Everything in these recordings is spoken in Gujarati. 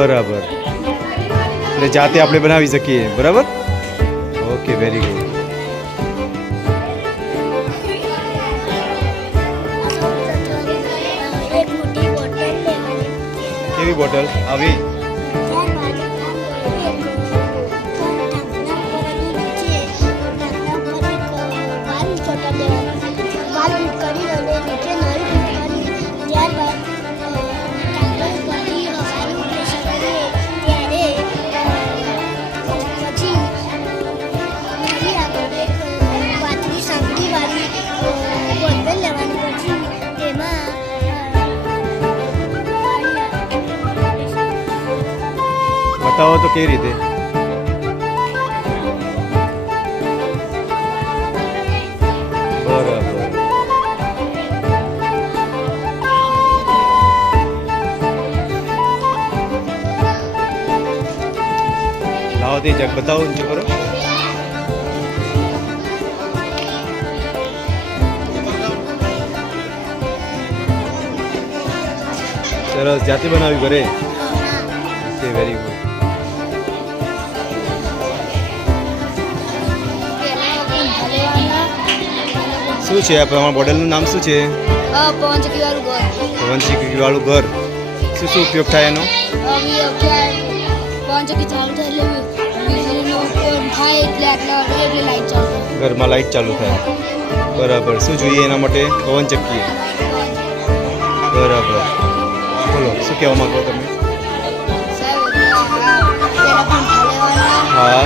બરાબર, એટલે જાતે આપણે બનાવી શકીએ. બરાબર, ઓકે, વેરી ગુડ. કેવી બોટલ આવી? બતાવો તો કેવી રીતે? બરાબર, લાવો તે જગ બતાવો, ઊંચું કરો. સરસ, જાતે બનાવ્યું ઘરે? Okay, very good. શું છે તમારા મોડેલનું નામ શું છે? પવનચક્કીવાળું ઘર. પવનચક્કીવાળું ઘર. શું શું ઉપયોગ થાય એનો? પવનચક્કી ચાલુ થાય એટલે વીજળીનો ઉપયોગ થાય એટલે લાઈટ ચાલુ થાય. ઘરમાં લાઈટ ચાલુ થાય. બરાબર. શું જોઈએ એના માટે? પવનચક્કી. બરાબર. બોલો, શું કહેવા માંગો તમે? હા,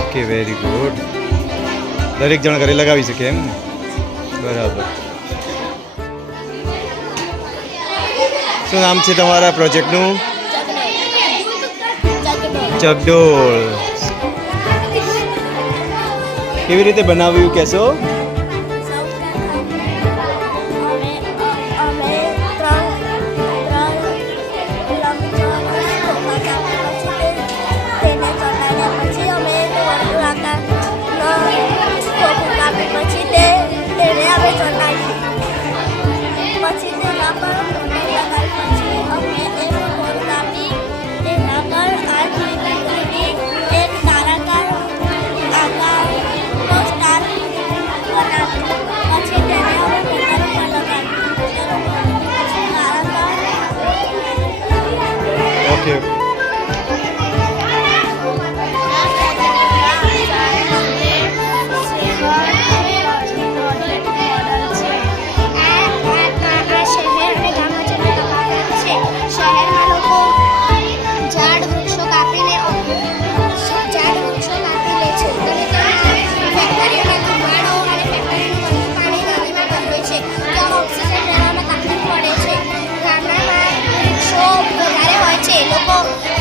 ઓકે, વેરી ગુડ. દરેક જણ ઘરે લગાવી શકે એમ ને? બરાબર. શું નામ છે તમારા પ્રોજેક્ટનું? ચકડોળ. કેવી રીતે બનાવ્યું કહેશો? ઓકે.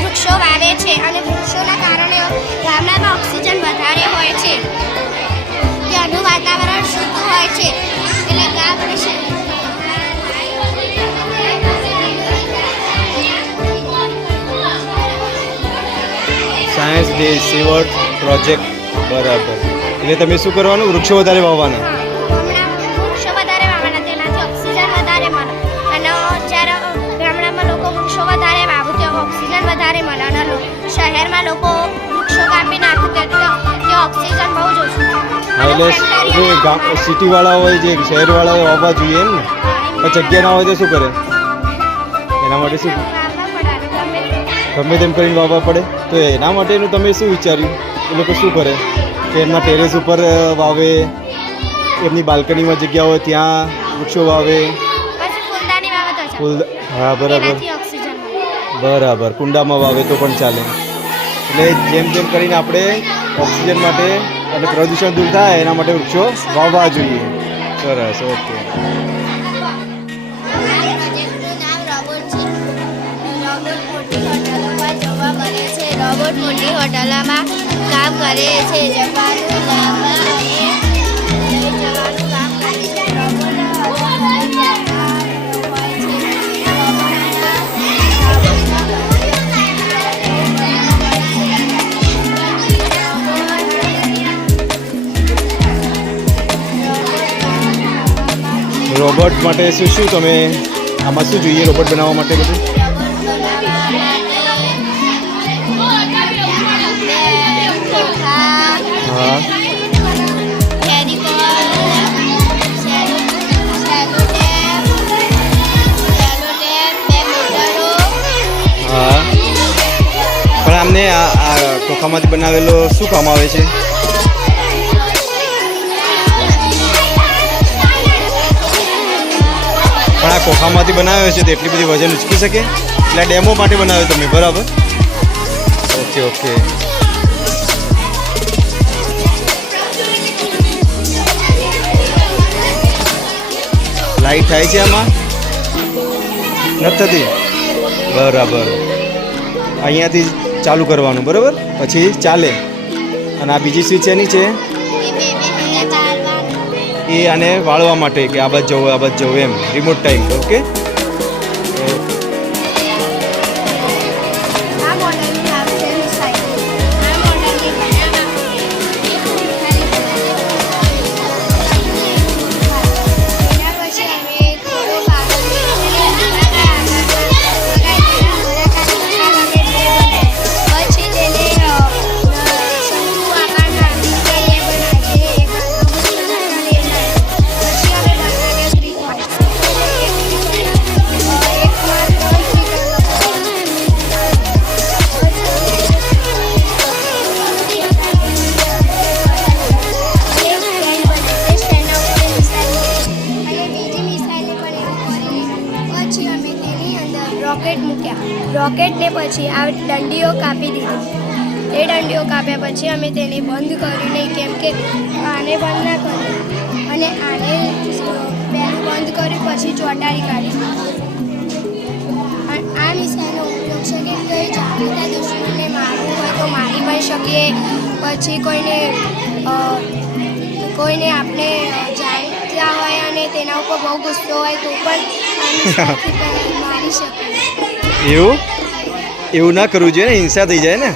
વૃક્ષો વાવે છે અને વૃક્ષોના કારણે ગામડામાં ઓક્સિજન વધારે હોય છે. ત્યાંનું વાતાવરણ શુદ્ધ હોય છે. એટલે ગામ અને સાયન્સ ડે સેવર્ટ પ્રોજેક્ટ. બરાબર. એટલે તમે શું કરવાનું? વૃક્ષો વધારે વાવવાના. વૃક્ષો વધારે વાવવાના, તેનાથી ઓક્સિજન વધારે મળે. અને જ્યારે ગામડામાં લોકો વૃક્ષો વધારે વાવે તો ઓક્સિજન વધારે મળે. અને શહેરમાં લોકો વૃક્ષો કાપી નાખે તો ત્યાં ઓક્સિજન બહુ જ ઓછું એટલે જે સિટીવાળા હોય, જે શહેરવાળા હોય, વાવવા જોઈએ એમ ને? પણ જગ્યા ના હોય તો શું કરે? એના માટે શું ગમે તેમ કરીને વાવવા પડે? તો એના માટેનું તમે શું વિચાર્યું? એ લોકો શું કરે કે એમના ટેરેસ ઉપર વાવે, એમની બાલ્કનીમાં જગ્યા હોય ત્યાં વૃક્ષો વાવે? હા, બરાબર. બરાબર. કુંડામાં વાવે તો પણ ચાલે. એટલે જેમ જેમ કરીને આપણે ઓક્સિજન માટે અને પ્રદૂષણ દૂર થાય એના માટે વૃક્ષો વાવવા જોઈએ. સરસ, ઓકે. રોબોટ મોટી હોટલોમાં કામ કરે છે. જવાનું લાવવા અને લઈ જવાનું કામ કરે છે. રોબોટ માટે શું શું તમે આમાં શું જોઈએ રોબોટ બનાવવા માટે બધું? હા હા પણ આમને આ ખોખામાંથી બનાવેલો શું કામ આવે છે? પણ આ ખોખામાંથી બનાવ્યો છે તો એટલી બધી વજન ઉચકી શકે એટલે ડેમો માટે બનાવ્યો તમે, બરાબર? Okay okay. લાઈટ થાય છે આમાં? નથી થતી? બરાબર. અહીંયાથી ચાલુ કરવાનું, બરાબર? પછી ચાલે. અને આ બીજી સ્વિચ એની છે એ આને વાળવા માટે કે આ બાજુ જવું આ બાજુ જવું એમ રિમોટ ટાઈમ. ઓકે. રોકેટને પછી આ દંડીઓ કાપી દીધી. એ દંડીઓ કાપ્યા પછી અમે તેને બંધ કર્યું નહીં, કેમ કે આને બંધ ના કર્યું અને આને પહેલું બંધ કર્યું પછી ચોટાડી કાઢી. આ મિસાઈલનો ઉપયોગ છે કે કોઈ જાણીતા દુશ્મનને મારવું હોય તો મારી પણ શકીએ, પછી કોઈને આપણે જાણતા હોય અને તેના ઉપર બહુ ગુસ્સો હોય તો પણ મારી શકીએ. એવું ના કરવું જોઈએ ને, હિંસા થઈ જાય ને.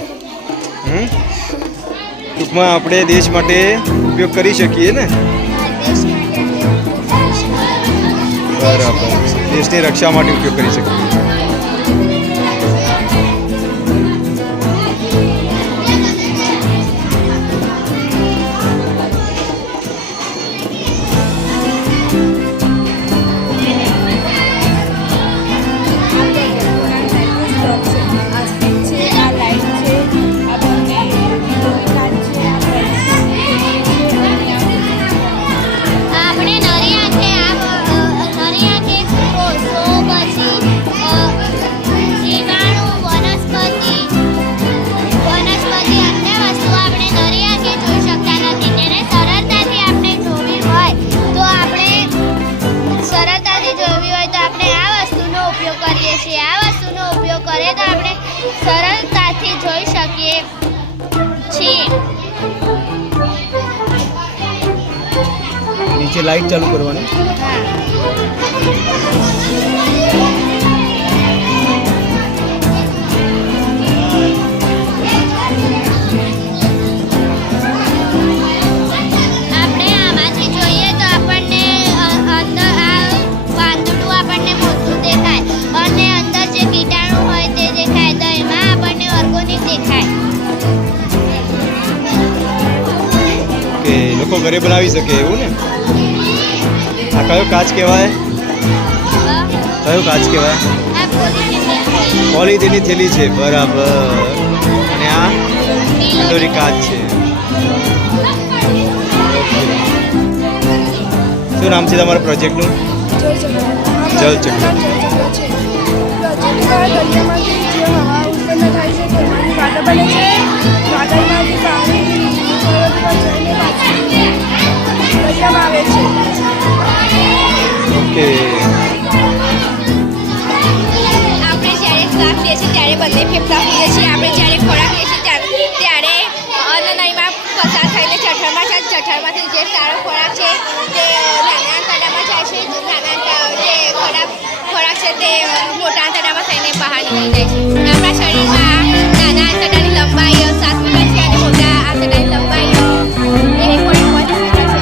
ટૂંકમાં આપણે દેશ માટે ઉપયોગ કરી શકીએ ને. બરાબર. દેશની રક્ષા માટે ઉપયોગ કરી શકીએ. સરળતાથી જોઈ શકીએ છીએ. નીચે લાઈટ ચાલુ કરવાની. આપણે આમાંથી જોઈએ તો આપણને અંદર આ પાંદડું આપણને મોટું દેખાય અને અંદર જે કીટાણુ હોય તે દેખાય, તો એમાં આપણને ઓર્ગોનિક દેખાય. કે લોકો ઘરે બનાવી શકે એવું ને. આ કયો કાચ કહેવાય? કયો કાચ કહેવાય? આ પોલિથીનની થેલી છે, બરાબર. અને આ દોરી કાચ છે. શું નામ છે તમારા પ્રોજેક્ટનું? જલ ચક્ર. ઓકે. આપણે જ્યારે શ્વાસ લઈએ છીએ ત્યારે બંને ફેફસા ખુલે છે. આપણે જ્યારે ખોરાક લઈએ છીએ ત્યારે અન્નનળીમાં પસાર થઈને જઠરમાંથી જે સારો ખોરાક છે તે નાના આંતરડામાં જાય છે. નાના જે ખરાબ ખોરાક છે તે મોટા આંતરડામાં થઈને બહાર નીકળી જાય છે. આપણા શરીરમાં નાના આંતરડાની લંબાઈ 7 મીટર છે અને મોટા આંતરડાની લંબાઈ 1.5 મીટર છે.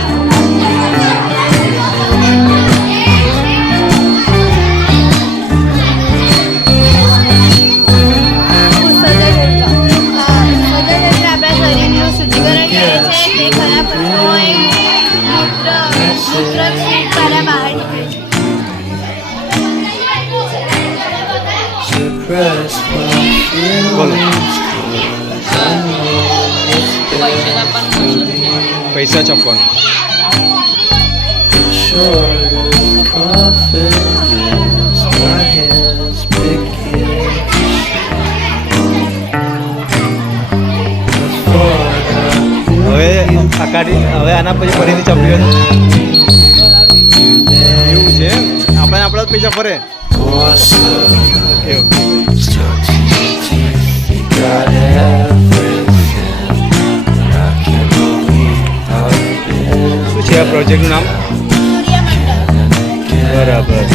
express my બોલો પૈસા છપ્પન short of confidence. My hands begin હવે આ કાઢી હવે આના પછી ફરીથી ચપ્પી એવું છે આપણે આપણા જ પૈસા ફરે ઓકે ઓકે શું છે આ પ્રોજેક્ટનું નામ બરાબર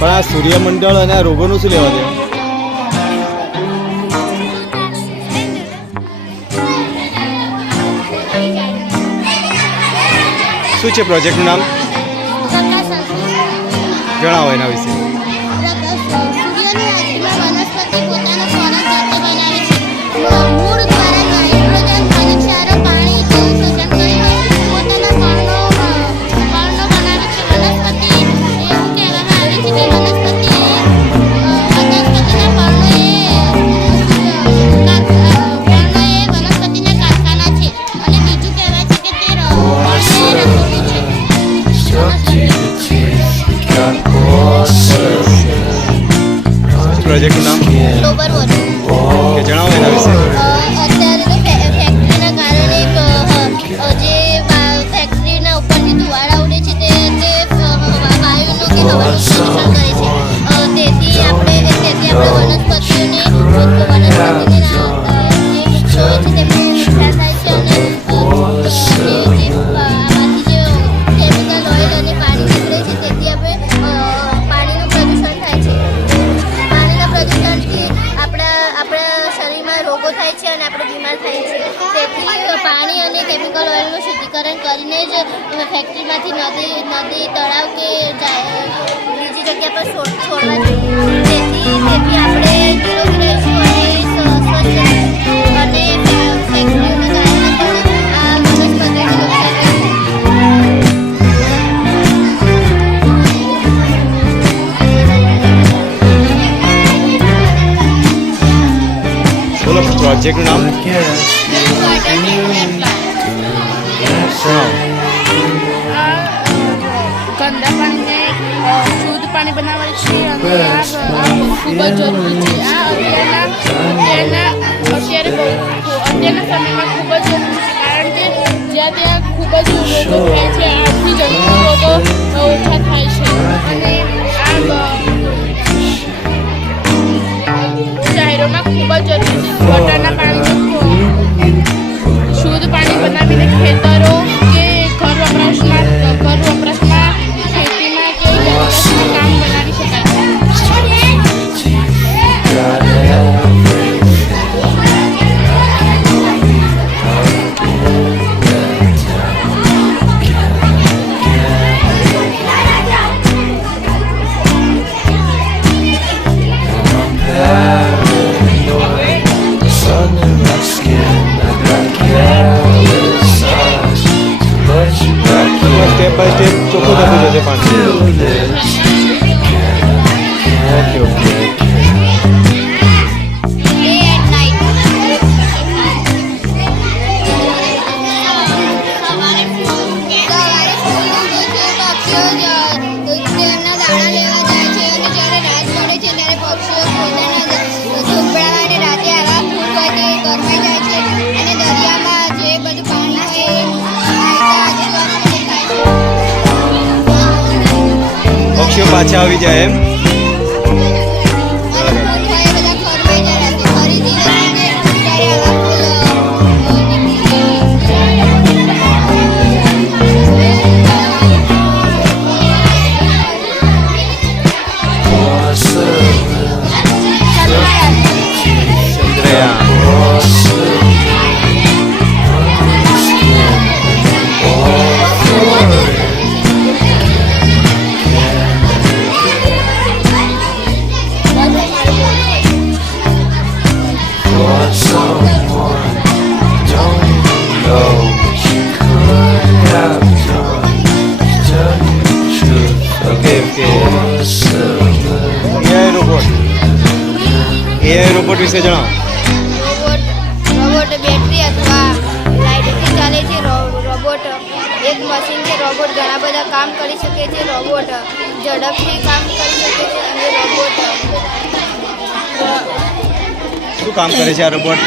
પણ આ સૂર્યમંડળ અને આ રોગોનું શું લેવા દે શું છે પ્રોજેક્ટનું નામ જણાવો એના વિશે પ્રોજેક્ટનું નામ કે જણાવો એના વિશે અત્યારે તો ફેક્ટરીના કારણે જે ફેક્ટરીના ઉપરથી ધુવાળા ઉડે છે તે વાયુનું કે હવાનું પ્રદૂષણ કરે છે તેથી આપણે વનસ્પતિઓને જે વૃક્ષો હોય છે તેમને નુકસાન થાય છે અને આમાંથી જે કેમિકલ ઓઇલ અને પાણી નીકળે છે તેથી આપણે પાણીનું પ્રદૂષણ થાય છે પ્રદૂષણથી આપણા શરીરમાં રોગો થાય છે અને આપણે બીમાર થાય છે તેથી પાણી અને કેમિકલ ઓઇલનું શુદ્ધિકરણ કરીને જ ફેક્ટરીમાંથી નદી તળાવ કે બીજી જગ્યા પર છોડવા જોઈએ તેથી આપણે નિરોગી રહીશું અને સ્વચ્છ અને ફેક્ટરીઓને કારણે પણ આ વનસ્પતિને નુકસાન બોલો પ્રોજેક્ટનું નામ ગંદા પાણીને શુદ્ધ પાણી બનાવે છે અને આ ખૂબ જ જરૂરી છે આ અત્યારના સમયમાં ખૂબ જ જરૂરી છે કારણ કે જ્યાં ત્યાં ખૂબ જ રોગો થાય છે આથી જંતુ રોગો ઓછા થાય છે અને આ શહેરોમાં ખૂબ જ જરૂરી છે ગટરના પાણીનું શુદ્ધ પાણી બનાવીને ખેતરો કે ઘર વપરાશમાં ખેતીમાં કે કામ બનાવી શકાય સ્ટેપ બાય સ્ટેપ ચોખ્ખું થતું જશે પાણી ઓકે ઓકે પક્ષીઓ પાછા આવી જાય એમ ચંદ્રયાન વિશે જણાવો. રોબોટ બેટરી અથવા લાઇટથી ચાલે છે. રોબોટ એક મશીન છે. રોબોટ ઘણા બધા કામ કરી શકે છે. રોબોટ ઝડપથી કામ કરી શકે છે અને રોબોટ શું કામ કરે છે આ રોબોટ?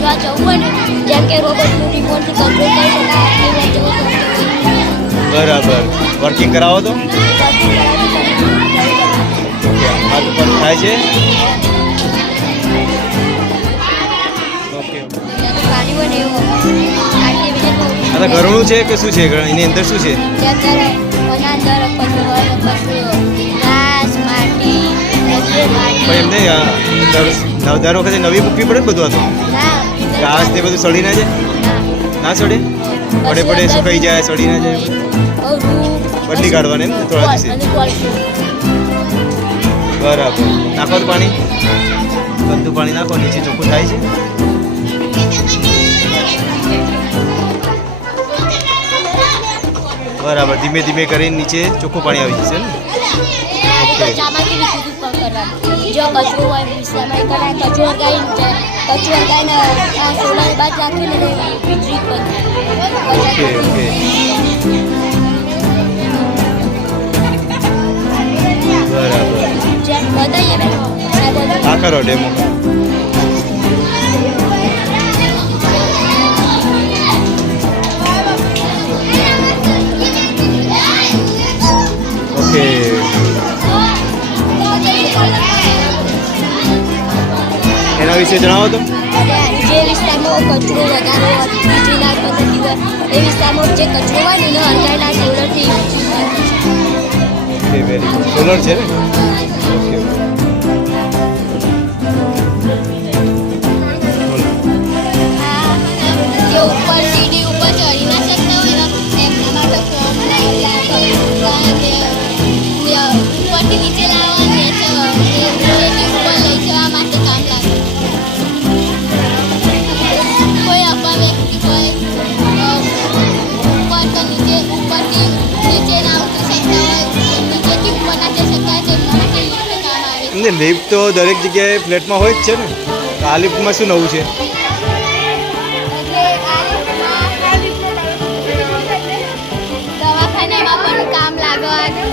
જો જવું હોય ને જેમ કે રોબોટનું રિમોટથી કંટ્રોલ કરી શકાય એ વસ્તુઓ બરાબર. વર્કિંગ કરાવો તો હાથ ઉપર થાય છે. ઓકે. પાણી હોય ને એવું આ તો ઘરનું છે કે શું છે? એની અંદર શું છે? અંદર ઘાસ માટી પણ એમને દર વખતે નવી મૂકવી પડે ને બધું. આ તો ઘાસ તે બધું સડી ના જાય? ના સડે? પડે પડે સુકાઈ જાય, સડી ના જાય? બદલી કાઢવાની એમ ને થોડા દિવસે? બરાબર. નાખો તો પાણી, ગંદુ પાણી નાખો, નીચે ચોખ્ખું થાય છે. બરાબર. ધીમે ધીમે કરીને નીચે ચોખ્ખું પાણી આવી જશે ને? ઓકે. જો કચરો હોય વિસ્તારમાં કરાય કચરો ગાઈને આ સોલર બાદ રાખીને વીજળી ઓકે પણ ઓકે. બરાબર. જેમ બતાવીએ ને આ કરો ડેમો. ઓકે. એના વિશે જણાવો તો. જે વિસ્તારમાં કચરો વધારે હોય વીજળીના પદ્ધતિ હોય એ વિસ્તારમાં જે કચરો હોય ને એનો હરગાઈના સોલરથી ઓકે વેરી ગુડ. સોલર છે ને? ઓકે. જે ઉપર સીડી ઉપર ચડી ના શકતા હોય ને એમના માટે ફોર્મ ઉપરથી નીચે લાવવા ઉપર લઈ જવા માટે કામ લાગે. કોઈ અપા વ્યક્તિ હોય ઉપરથી નીચે ના ઉતરી શકતા હોય નીચેથી ઉપર ના જઈ શકતા હોય તો કામ આવે. એમને લિફ્ટ તો દરેક જગ્યાએ ફ્લેટમાં હોય જ છે ને. આ લિફ્ટમાં શું નવું છે?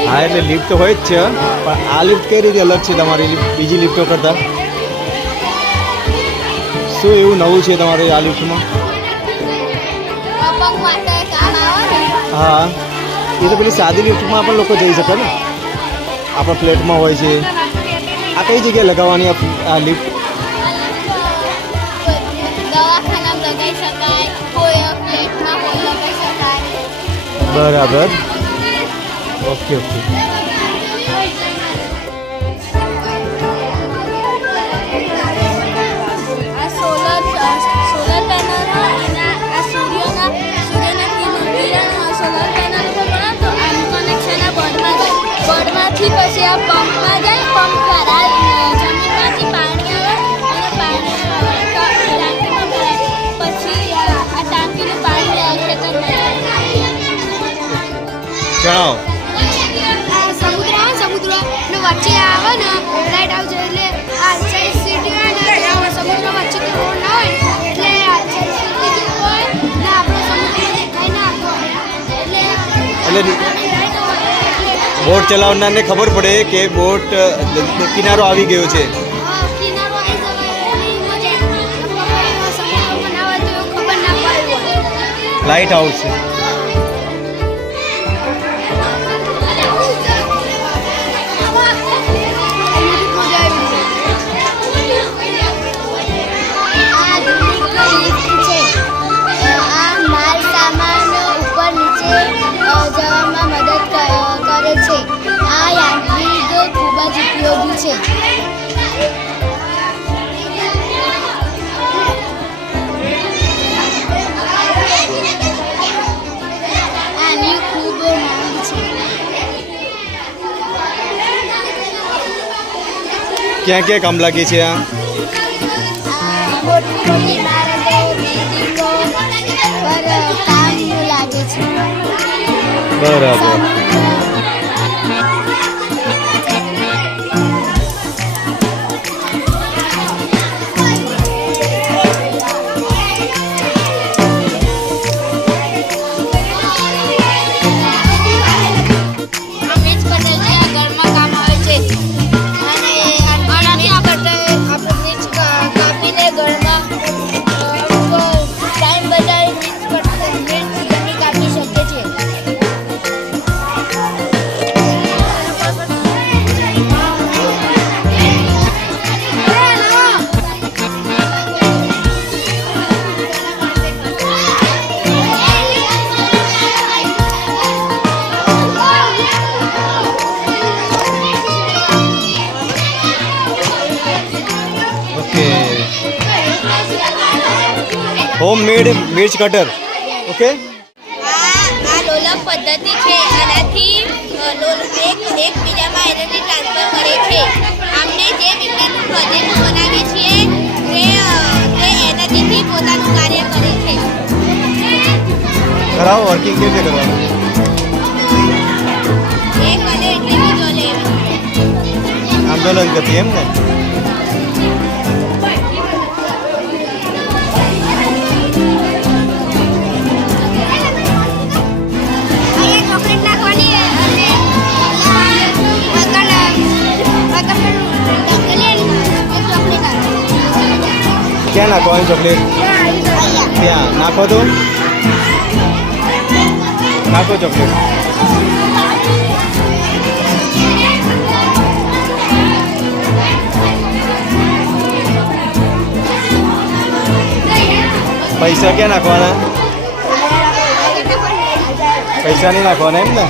હા એટલે લિફ્ટ તો હોય જ છે, પણ આ લિફ્ટ કઈ રીતે અલગ છે તમારી બીજી લિફ્ટો કરતાં? શું એવું નવું છે તમારે આ લિફ્ટમાં? હા, એ તો પેલી સાદી લિફ્ટમાં પણ લોકો જઈ શકે ને. આપણા ફ્લેટમાં હોય છે. આ કઈ જગ્યાએ લગાવવાની આ લિફ્ટ? બરાબર. Okay okay. આ સોલર પેનલ અને આ સૂર્યના કિરણ સોલર પેનલ ઉપર બને તો આનું કનેક્શન આ બોર્ડમાં જાય. બોર્ડમાંથી પછી આ પંપમાં જાય. પંપ દ્વારા જમીનમાંથી પાણી આવે અને પાણી ટાંકીમાં ભરાય. પછી આ ટાંકીનું પાણી ખેતરમાં જણાવો. સમુદ્ર ને વચ્ચે આવે ને લાઈટ આવશે એટલે આ સાઈડ સિટી હોય ને સમુદ્ર વચ્ચે કે રોડ ના હોય એટલે આ સાઈડ સિટી હોય ને આપણો સમુદ્ર દેખાય ના આવતો એટલે બોટ ચલાવનારને ખબર પડે કે બોટ કિનારો આવી ગયો છે. કિનારો આવી જવાય સમુદ્રમાં ના હોય તો ખબર ના પડે. લાઇટ હાઉસ છે. ક્યાં ક્યાં કામ લાગે છે આ? બરાબર. Home made mirch cutter. Okay. આ લોલક પદ્ધતિ છે. આનાથી એકબીજામાં એનર્જી ટ્રાન્સફર કરે છે. અમને જે વિજ્ઞાનનું પ્રોજેક્ટ બનાવીએ છીએ તે એનર્જીથી પોતાનું કાર્ય કરે છે. કરાવો વર્કિંગ કેવી રીતે કરવાનું? એક અને એટલે બીજો લે. આંદોલન કરતી એમ ને. અહીંયા ચોકલેટ નાખવાની અને ક્યાં નાખવાની ચોકલેટ? ત્યાં નાખો તો નાખો ચોકલેટ. પૈસા ક્યાં નાખવાના? પૈસા નહીં નાખવાના એમ ને.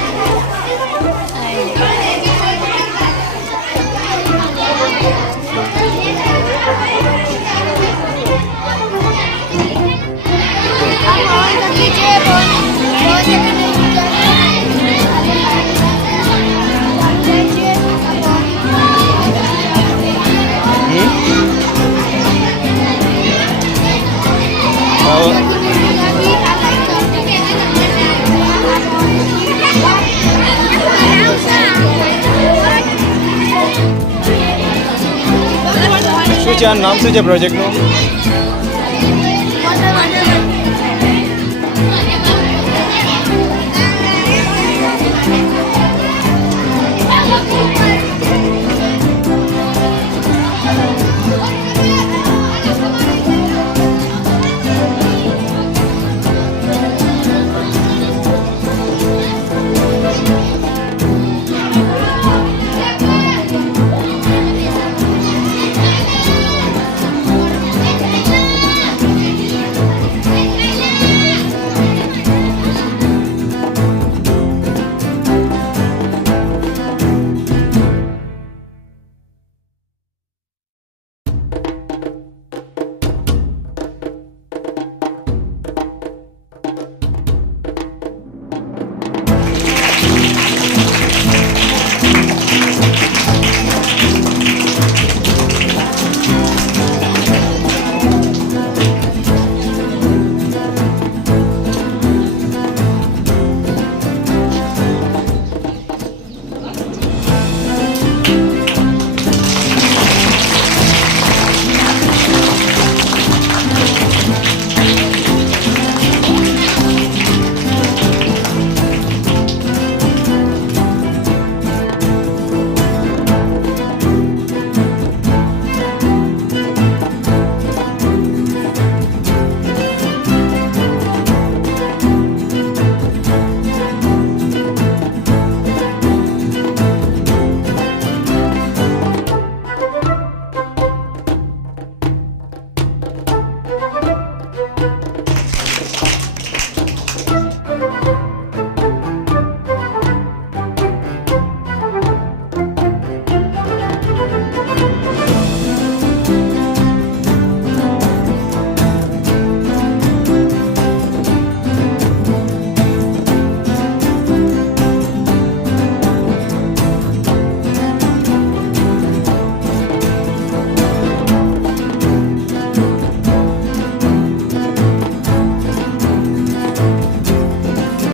શું છે આ નામ શું છે પ્રોજેક્ટનું?